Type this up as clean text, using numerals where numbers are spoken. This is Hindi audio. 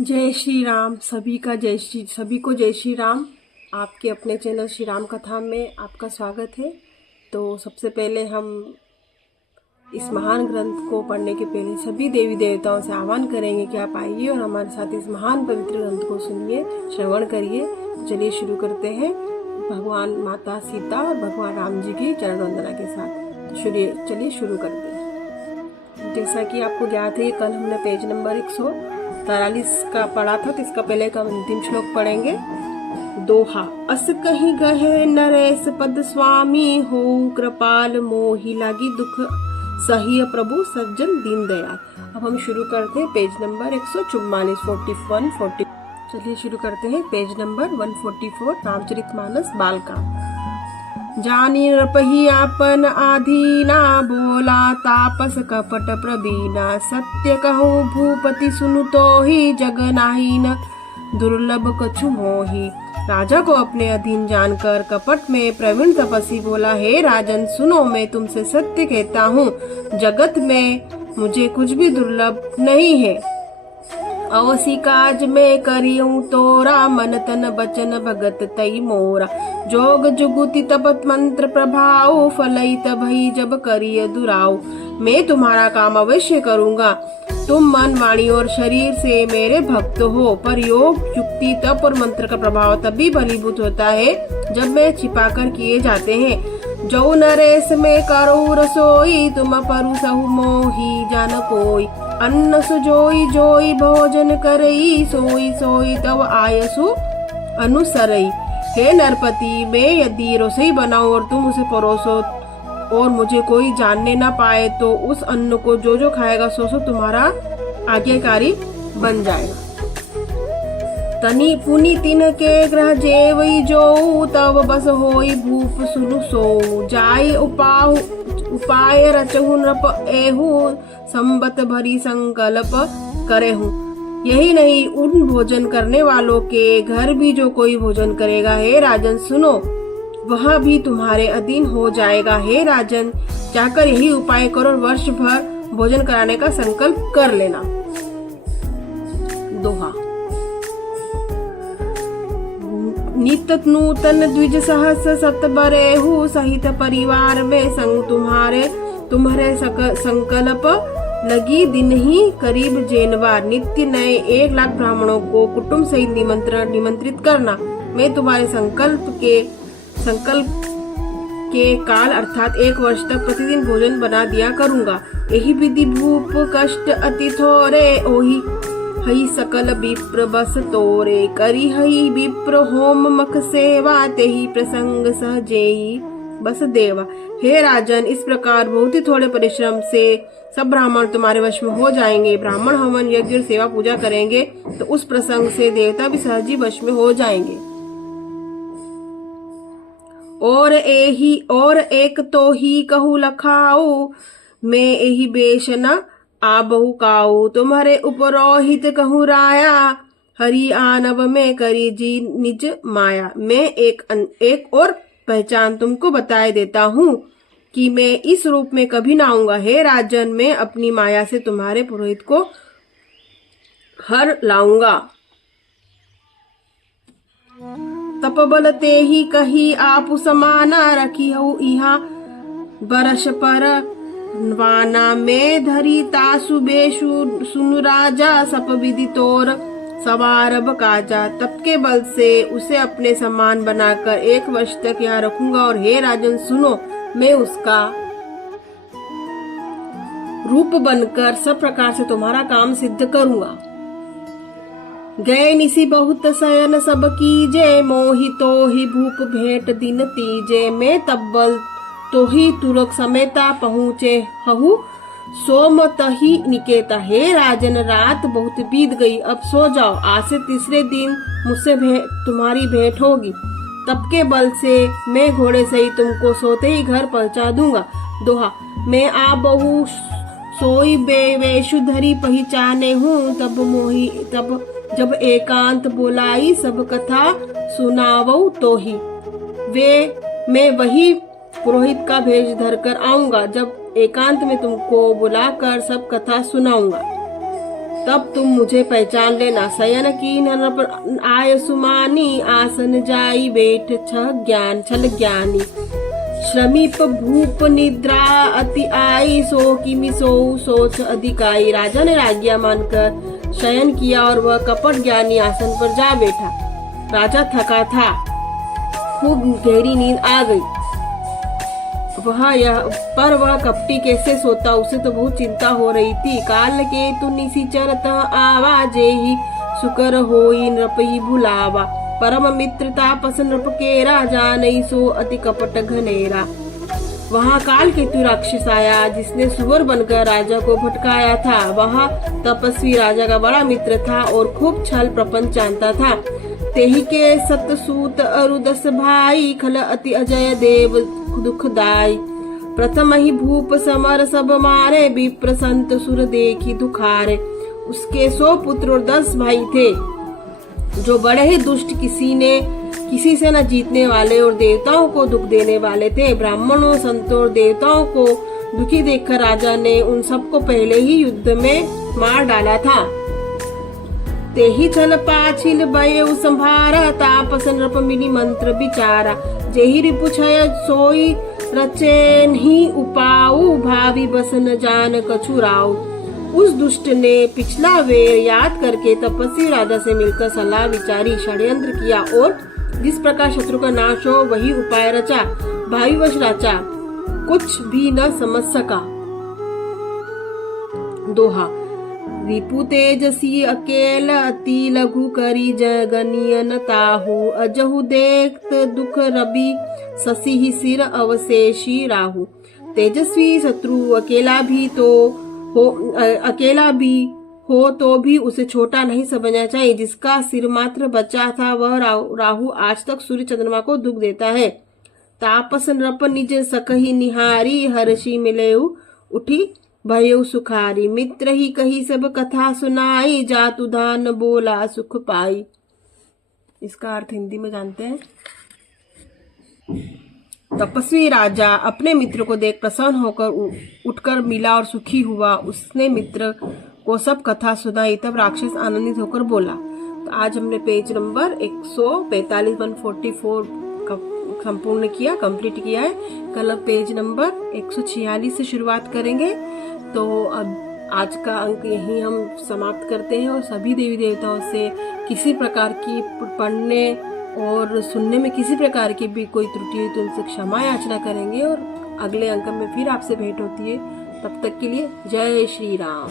जय श्री राम। सभी को जय श्री राम। आपके अपने चैनल श्री राम कथा में आपका स्वागत है। तो सबसे पहले हम इस महान ग्रंथ को पढ़ने के पहले सभी देवी देवताओं से आह्वान करेंगे कि आप आइए और हमारे साथ इस महान पवित्र ग्रंथ को सुनिए, श्रवण करिए। चलिए शुरू करते हैं भगवान माता सीता और भगवान राम जी की चरण वंदना के साथ। चलिए शुरू करते हैं। जैसा कि आपको याद है, कल हमने पेज नंबर 143 का पढ़ा था, तो इसका पहले का अंतिम श्लोक पढ़ेंगे। दोहा। अस कहीं गहे नरेश पद स्वामी हो, कृपाल मोहि लागी दुख सहिय प्रभु सज्जन दीन दयाल। अब हम शुरू करते हैं पेज नंबर 144 चलिए शुरू करते हैं पेज नंबर 144 रामचरितमानस बालकांड। जानी नृपहि आपन आधीना, बोला तापस कपट प्रवीणा। सत्य कहूँ भूपति सुनु तो ही, जग नाहीन दुर्लभ कछु मोही। राजा को अपने अधीन जानकर कपट में प्रवीण तपस्वी बोला, हे राजन सुनो, मैं तुमसे सत्य कहता हूँ, जगत में मुझे कुछ भी दुर्लभ नहीं है। अवसी काज में करियूं तोरा, मन तन बचन भगत तई मोरा। जोग जुगुति तपत मंत्र प्रभाव, फलई तभई जब करिय दुराव। मैं तुम्हारा काम अवश्य करूंगा, तुम मन वाणी और शरीर से मेरे भक्त हो। पर योग युक्ति तप और मंत्र का प्रभाव तभी फलीभूत होता है जब वे छिपाकर किए जाते हैं। जो नरेश में करो रसोई, तुम परुसहु मोही जान कोई। अन्न सुजोई जोई भोजन करई, सोई सोई तव आयसु अनुसरई। हे नरपति, मैं यदि रसोई बनाऊं और तुम उसे परोसो और मुझे कोई जानने न पाए, तो उस अन्न को जो जो खाएगा सो सो तुम्हारा आज्ञाकारी बन जाएगा। तनी पुनि तिन के ग्रह जेवई जो, तब बस होई भूप सुनु सो। जाय उपाय रचहु नृप एहु, संबत भरी संकल्प करेहु। यही नहीं, उन भोजन करने वालों के घर भी जो कोई भोजन करेगा, हे राजन सुनो, वह भी तुम्हारे अधीन हो जाएगा। हे राजन, चाहकर यही उपाय करो और वर्ष भर भोजन कराने का संकल्प कर लेना। दोहा। नित नूतन द्विज सहस सत बरेहु, सहित परिवार में संग तुम्हारे संकल्प लगी दिन ही करीब जेनवार। नित्य नए 1 लाख ब्राह्मणों को कुटुंब सहित निमंत्रित करना। मैं तुम्हारे संकल्प के काल अर्थात 1 वर्ष तक प्रतिदिन भोजन बना दिया करूंगा। यही विधि भूप कष्ट अति थोरे, ओही हई सकल विप्र बस तोरे। करी हई विप्र होम मख सेवा, तेही प्रसंग सहजेही बस देवा। हे राजन, इस प्रकार बहुत ही थोड़े परिश्रम से सब ब्राह्मण तुम्हारे वश में हो जाएंगे। ब्राह्मण हवन यज्ञ और सेवा पूजा करेंगे तो उस प्रसंग से देवता भी सहज ही वश में हो जाएंगे। और एक तो ही कहू लखाऊ, मैं यही बेश न आबहु काऊ। तुम्हारे उपरोहित कहूँ राया, हरि आनव में करी जी निज माया। मैं एक और पहचान तुमको बताए देता हूँ कि मैं इस रूप में कभी ना आऊंगा। हे राजन, मैं अपनी माया से तुम्हारे पुरोहित को हर लाऊंगा। तपबल ते ही कही आपु समाना, रखी हूँ यहाँ बरस पर वाना। में धरी तासु बेशु सुनु राजा, सप विधि तोर सवारब काजा। तप के बल से उसे अपने समान बनाकर 1 वर्ष तक यहाँ रखूंगा। और हे राजन सुनो, मैं उसका रूप बनकर सब प्रकार से तुम्हारा काम सिद्ध करूंगा। गए निसी बहुत शयन सब कीजे, मोहि तो ही भूप भेंट दिन तीजे। मैं तब्बल तो ही तुरक समेता पहुँचे हहु, सोम तही निकेता। हे राजन, रात बहुत बीत गई, अब सो जाओ। आज से तीसरे दिन मुझसे तुम्हारी भेंट होगी। तप के बल से मैं घोड़े से ही तुमको सोते ही घर पहुंचा दूंगा। दोहा। मैं आ बहु सोई बेवेशु धरी पहचाने हूँ, तब जब एकांत बोलाई सब कथा सुनावऊ तो ही। मैं वही पुरोहित का भेष धरकर आऊंगा, जब एकांत में तुमको बुलाकर सब कथा सुनाऊंगा। तब तुम मुझे पहचान लेना। शयन कीन नर आय सुमानी, आसन जाई बैठ छल ज्ञानी। श्रमिप भूप निद्रा अति आई, सो किमि सोऊ सोच अधिकाई। राजा ने आज्ञा मानकर शयन किया और वह कपट ज्ञानी आसन पर जा बैठा। राजा थका था, खूब गहरी नींद आ गई। वह कपटी कैसे सोता, उसे तो बहुत चिंता हो रही थी। काल के तु निशिचर तह आवाजे ही, सुकर होई नृप ही भुलावा। परम मित्र तापस नृप केरा, जानई सो अति कपट घनेरा। वहाँ काल केतु राक्षस आया, जिसने सुअर बनकर राजा को भटकाया था। वह तपस्वी राजा का बड़ा मित्र था और खूब छल प्रपंच जानता था। तेहि के सतसूत अरुदस भाई, खल अति अजय देव दुखदाई। प्रथम ही भूप समर सब मारे, विप्र संत सुर देखी दुखारे। उसके 100 पुत्र और 10 भाई थे, जो बड़े ही दुष्ट, किसी से न जीतने वाले और देवताओं को दुख देने वाले थे। ब्राह्मणों, संतों और देवताओं को दुखी देखकर राजा ने उन सबको पहले ही युद्ध में मार डाला था। तेहि छल पाछिल बयउ संभारा, तापस नृप मिली मंत्र विचारा। जेहि रिपु छय सोई रचेन ही उपाऊ, भावी बस न जान कछुराऊ। उस दुष्ट ने पिछला वेर याद करके तपस्वी राजा से मिलकर सलाह विचारी, षड्यंत्र किया और जिस प्रकार शत्रु का नाश हो वही उपाय रचा। भावीवश राजा कुछ भी न समझ सका। दोहा। रिपु तेजसी अकेल, अति लघु करी जगनिय न ताहू। अजहु देखत दुख रवि, शशि ही सिर अवशेषी राहु। तेजस्वी शत्रु अकेला भी हो तो भी उसे छोटा नहीं समझना चाहिए। जिसका सिर मात्र बचा था वह राहु आज तक सूर्य चंद्रमा को दुख देता है। तापस नृप निज सकहि निहारी, हर्षि मिलेउ उठी भयउ सुखारी। मित्र ही कही सब कथा सुनाई, जातु दान बोला सुख पाई। इसका अर्थ हिंदी में जानते हैं। तपस्वी राजा अपने मित्र को देख प्रसन्न होकर उठकर मिला और सुखी हुआ। उसने मित्र को सब कथा सुनाई। तब राक्षस आनंदित होकर बोला। तो आज हमने पेज नंबर 145 144 संपूर्ण किया, कंप्लीट किया है। कल पेज नंबर 146 से शुरुआत करेंगे। तो अब आज का अंक यहीं हम समाप्त करते हैं और सभी देवी देवताओं से किसी प्रकार की पढ़ने और सुनने में किसी प्रकार की भी कोई त्रुटि हुई तो उनसे क्षमा याचना करेंगे और अगले अंक में फिर आपसे भेंट होती है। तब तक के लिए जय श्री राम।